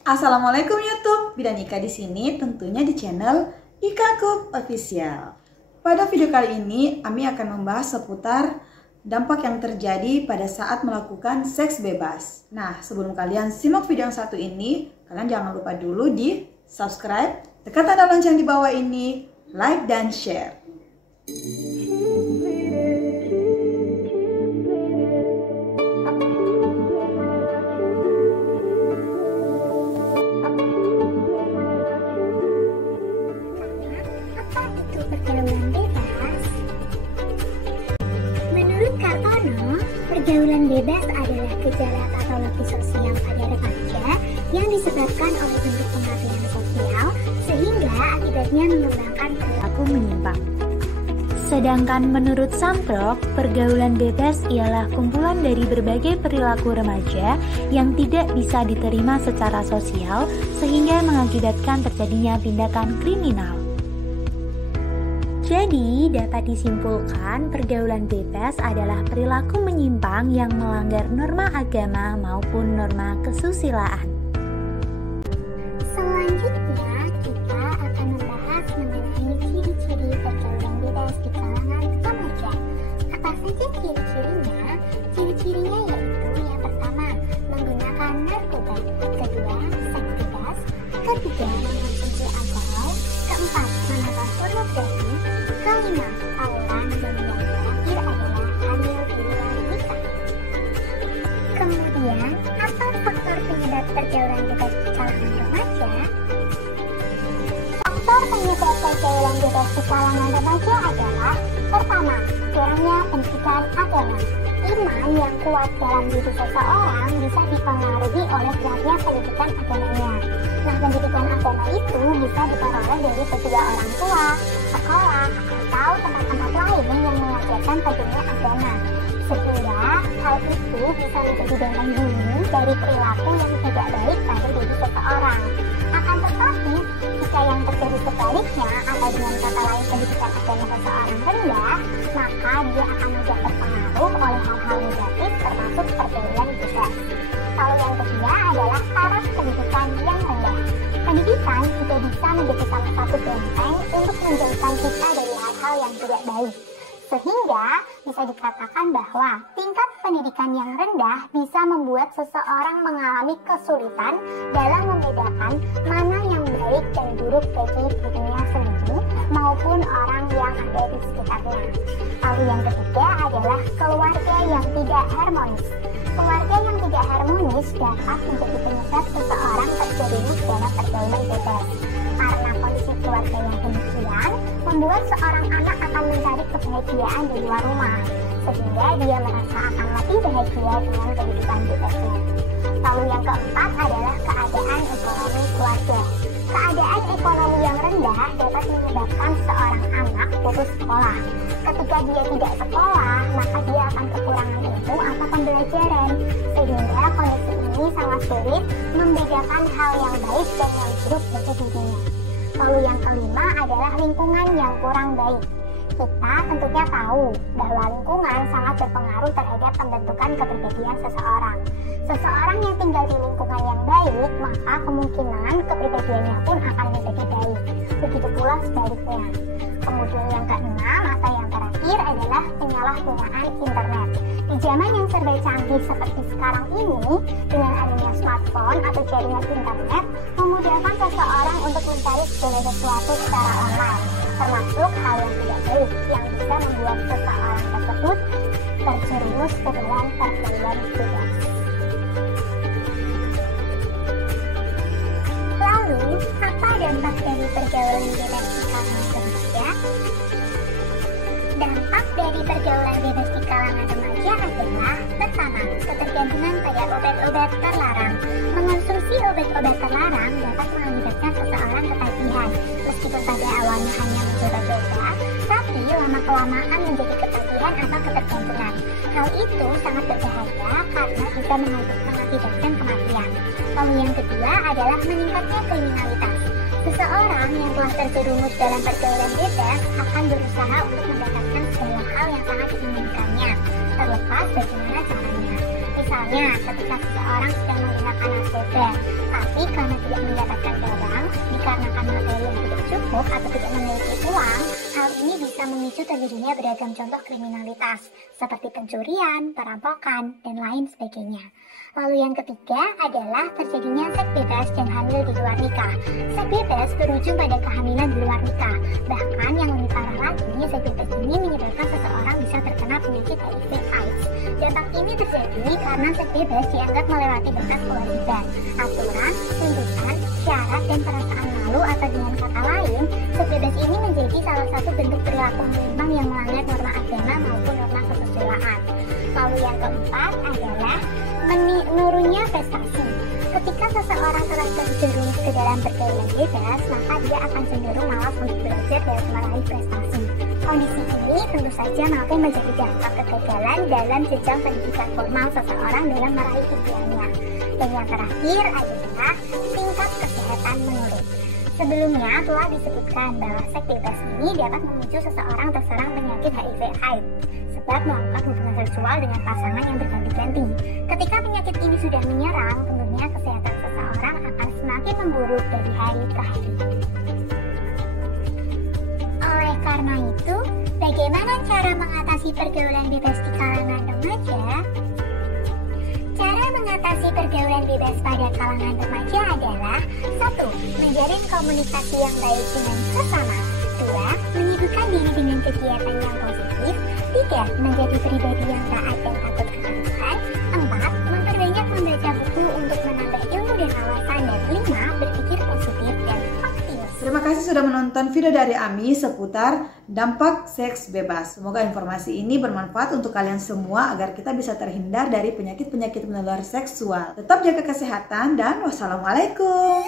Assalamualaikum YouTube, Bidanika di sini tentunya di channel Ikakup Official. Pada video kali ini, Ami akan membahas seputar dampak yang terjadi pada saat melakukan seks bebas. Nah, sebelum kalian simak video yang satu ini, kalian jangan lupa dulu di subscribe, tekan tanda lonceng di bawah ini, like dan share. Pergaulan bebas adalah gejala patologi sosial pada remaja yang disebabkan oleh bentuk pengabaian sosial sehingga akibatnya mengembangkan perilaku menyimpang. Sedangkan menurut Samprok, pergaulan bebas ialah kumpulan dari berbagai perilaku remaja yang tidak bisa diterima secara sosial sehingga mengakibatkan terjadinya tindakan kriminal. Jadi, dapat disimpulkan pergaulan bebas adalah perilaku menyimpang yang melanggar norma agama maupun norma kesusilaan. Selanjutnya, kita akan membahas mengenai ciri-ciri pergaulan bebas di kalangan remaja. Apa saja ciri-cirinya? Ciri-cirinya yaitu yang pertama, menggunakan narkoba, kedua, seks bebas, ketiga, mengonsumsi alkohol, keempat, menonton pornografi, kelima, tawuran, dan yang terakhir adalah hamil di luar nikah. Kemudian, apa faktor penyebab pergaulan bebas di kalangan remaja? Faktor penyebab pergaulan bebas di kalangan remaja adalah pertama, kurangnya pendidikan agama. Iman yang kuat dalam diri seseorang bisa dipengaruhi oleh kurangnya pendidikan agamanya. Nah, pendidikan agama itu bisa diperoleh dari kedua orang tua, sekolah, atau tempat-tempat lain yang mengajarkan pentingnya agama. Sehingga hal itu bisa menjadi benteng diri dari perilaku yang tidak baik pada diri seseorang. Akan tetapi, jika yang terjadi sebaliknya atau dengan kata lain pendidikan agama seseorang rendah, maka dia akan mudah terpengaruh oleh hal-hal negatif termasuk pergaulan bebas. Lalu yang kedua adalah taraf pendidikan yang rendah. Pendidikan juga bisa menjadi salah satu benteng untuk menjauhkan kita dari hal-hal yang tidak baik. Sehingga bisa dikatakan bahwa tingkat pendidikan yang rendah bisa membuat seseorang mengalami kesulitan dalam membedakan mana yang baik dan buruk bagi dirinya sendiri maupun orang yang ada di sekitarnya. Lalu yang ketiga adalah keluarga yang tidak harmonis. Keluarga yang tidak harmonis dapat menjadi penyebab seseorang terjerumus dalam pergaulan bebas. Karena kondisi keluarga yang demikian membuat seorang anak akan mencari kebahagiaan di luar rumah, sehingga dia merasa akan lebih bahagia dengan kehidupan bebasnya. Lalu yang keempat adalah keadaan ekonomi keluarga. Keadaan ekonomi yang rendah dapat menyebabkan seorang anak putus sekolah. Ketika dia tidak sekolah, maka dia akan kekurangan ilmu atau pembelajaran, sehingga kondisi ini sangat sulit membedakan hal yang baik dan yang buruk bagi dirinya. Lalu yang kelima adalah lingkungan yang kurang baik. Kita tentunya tahu bahwa lingkungan sangat berpengaruh terhadap pembentukan kepribadian seseorang. Seseorang yang tinggal di lingkungan yang baik, maka kemungkinan kepribadiannya pun akan menjadi baik. Begitu pula sebaliknya. Kemudian yang keenam atau yang terakhir adalah penyalahgunaan internet. Di zaman yang serba canggih seperti sekarang ini, dengan adanya smartphone atau jaringan internet, memudahkan seseorang untuk mencari segala sesuatu secara online, termasuk hal yang tidak baik yang bisa membuat seseorang tersebut terjerumus ke dalam pergaulan bebas. Lalu, apa dampak dari pergaulan bebas di kalangan remaja? Dampak dari pergaulan bebas di kalangan remaja adalah pertama, ketergantungan pada obat-obat terlarang. Mengonsumsi obat-obat terlarang dapat mengakibatkan seseorang ketagihan. Meskipun pada awalnya hanya mencoba-coba, tapi lama-kelamaan menjadi ketagihan atau ketergantungan. Hal itu sangat berbahaya karena bisa mengakibatkan kematian. Lalu yang kedua adalah meningkatnya kriminalitas. Seseorang yang telah terjerumus dalam pergaulan bebas akan berusaha untuk mendapatkan segala hal yang sangat diinginkannya, terlepas bagaimana caranya. Misalnya, ketika seseorang sedang menggunakan narkoba, tapi karena tidak mendapatkan barang, dikarenakan materi yang tidak cukup atau tidak memiliki uang, hal ini bisa memicu terjadinya beragam contoh kriminalitas, seperti pencurian, perampokan, dan lain sebagainya. Lalu yang ketiga adalah terjadinya seks bebas dan hamil di luar nikah. Seks bebas berujung pada kehamilan di luar nikah. Bahkan yang lebih parah lagi, seks bebas ini menyebabkan seseorang bisa terkena penyakit HIV/AIDS. Dampak ini terjadi karena seks bebas dianggap melewati batas kewajiban, aturan, tuntutan, syarat, dan perasaan malu, atau dengan kata lain, seks bebas ini menjadi salah satu bentuk perilaku menyimpang yang melanggar norma agama maupun norma kesusilaan. Lalu yang keempat adalah menurunnya prestasi. Ketika seseorang telah terjerumus ke dalam pergaulan bebas, maka dia akan cenderung malas untuk belajar dan meraih prestasi. Kondisi ini tentu saja mampu menjadi dampak kegagalan dalam jenjang pendidikan formal seseorang dalam meraih tujuannya. Dan yang terakhir adalah tingkat kesehatan menurun. Sebelumnya telah disebutkan bahwa seks bebas ini dapat memicu seseorang terserang penyakit HIV/AIDS sebab melakukan hubungan seksual dengan pasangan yang berganti-ganti. Ketika penyakit ini sudah menyerang, tentunya kesehatan seseorang akan semakin memburuk dari hari ke hari. Oleh karena itu, bagaimana cara mengatasi pergaulan bebas di kalangan remaja? Cara mengatasi pergaulan bebas pada kalangan remaja adalah 1. Menjalin komunikasi yang baik dengan sesama. 2. Menyibukkan diri dengan kegiatan yang positif. 3. Menjadi pribadi yang taat dan takut akan Tuhan. 4. Memperbanyak membaca buku untuk menambah ilmu dan wawasan. Dan 5. Berpikir positif dan optimis. Terima kasih sudah menonton video dari Ami seputar dampak seks bebas. Semoga informasi ini bermanfaat untuk kalian semua agar kita bisa terhindar dari penyakit-penyakit menular seksual. Tetap jaga kesehatan dan wassalamualaikum.